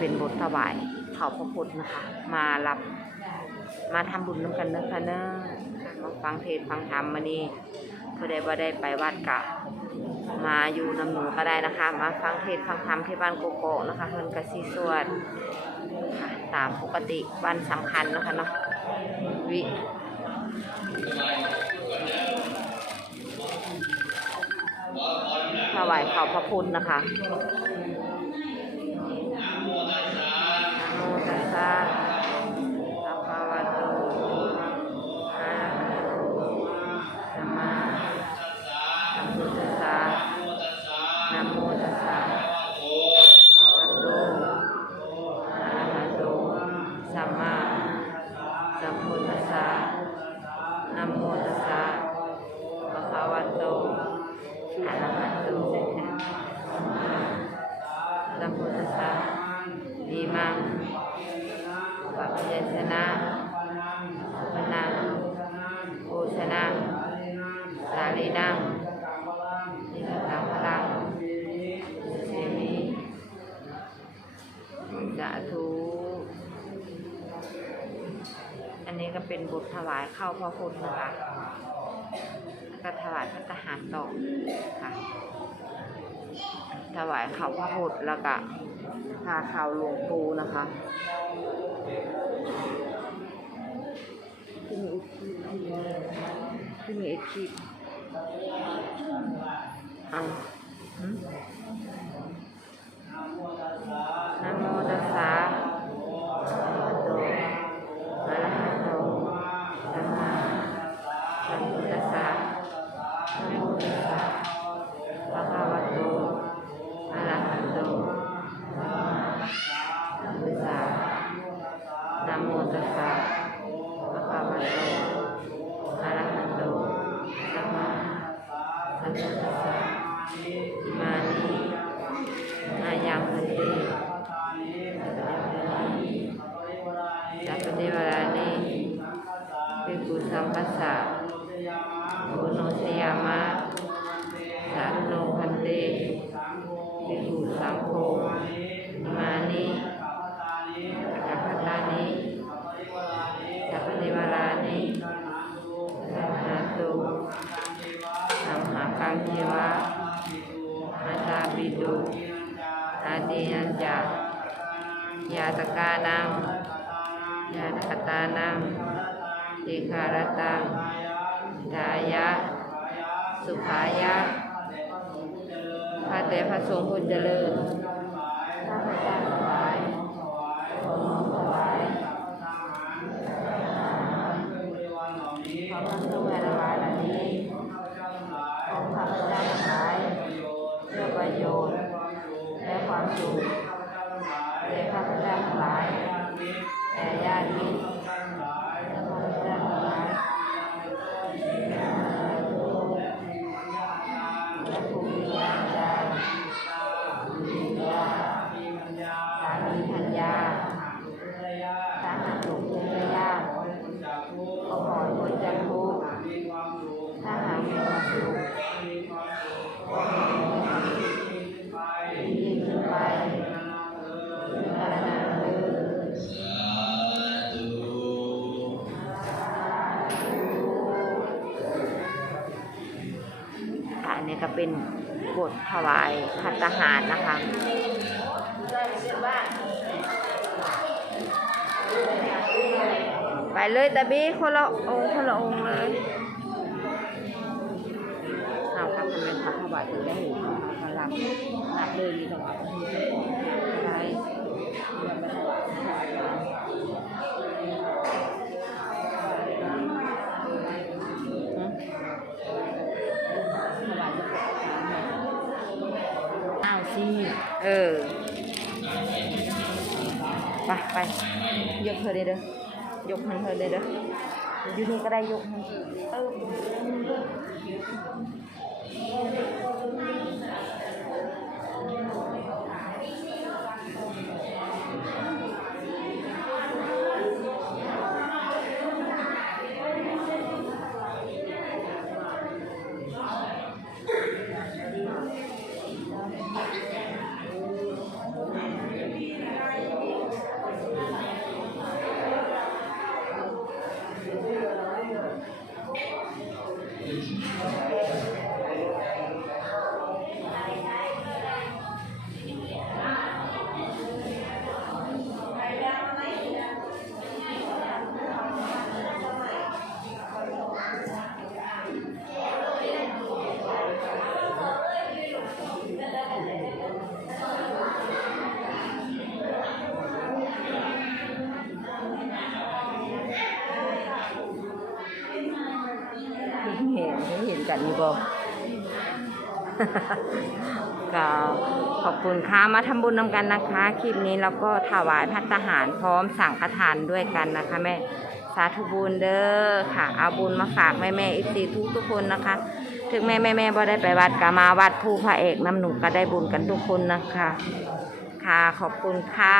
เป็นบทถวายเขาพระพุทธนะคะ มารับมาทำบุญน้ำกันเนอะค่ะเนอะมาฟังเทศฟังธรรมมานี่เพื่อได้บ่ได้ไปวัดกะมาอยู่นำหนูก็ได้นะคะ มาฟังเทศฟังธรรมที่บ้านโกโก้นะคะเพิ่อนกะสีสวดตามปกติวันสำคัญนะคะเนาะวิถวายเขาพระพุทธนะคะ สาลีนังนิสังพลังเสมิสาธุ อันนี้ก็เป็นบทถวายเข้าพระพุทธนะคะแล้วก็ถวายพระทหารต่อค่ะถวายเขาพระพุทธแล้วก็พาข่าวหลวงปู่นะคะที่มีอีกที่มีอีกคลิป เอา มัสสะโอโนสยามะ สาธุโนพันเตภิกขุสังโฆมานิสัพพตานิสัพพะเทวรานิสัพพะตุสัมหากังเทวะอาตาปิตุอาเดียัญจะยาตกานังยาตกตานัง ติคารตังทายะ สุขายะพระแต่พระสงฆ์ผู้เจริญข้าพเจ้าถวายขอน้อมถวายขอพระสงถวายเหล่านี้ของข้าพเจ้าทั้งหลายเพื่อประโยชน์และความสุขแก่ข้าพเจ้าทั้งหลายแก่ญาติมิตร ข์ได้ยากก็ขอ ก็เป็นบทถวายพัตหารนะคะไปเลยตาบี้คนละองค์คนละองค์เลยเอาครับทำเป็นพระถวายถึงได้หูพลังหนักเลยดีกว่าอะไร เออ ไปไปยกเธอเลยเด้อยกมันเธอเลยเด้ออยู่นี่ก็ได้ยกมันเออ กันอยู่บ่ก็ขอบคุณค่ะมาทำบุญนำกันนะคะ คลิปนี้เราก็ถวายพัตตาหารพร้อมสั่งฆทานด้วยกันนะคะแม่สาธุบุญเด้อค่ะ เอาบุญมาฝากแม่แม่อิสีทุกทุกคนนะคะ ถึงแม่แม่แม่บ่ได้ไปวัดก็มาวัดภูพระเอกน้ำหนุก็ได้บุญกันทุกคนนะคะ ค่ะขอบคุณค่ะ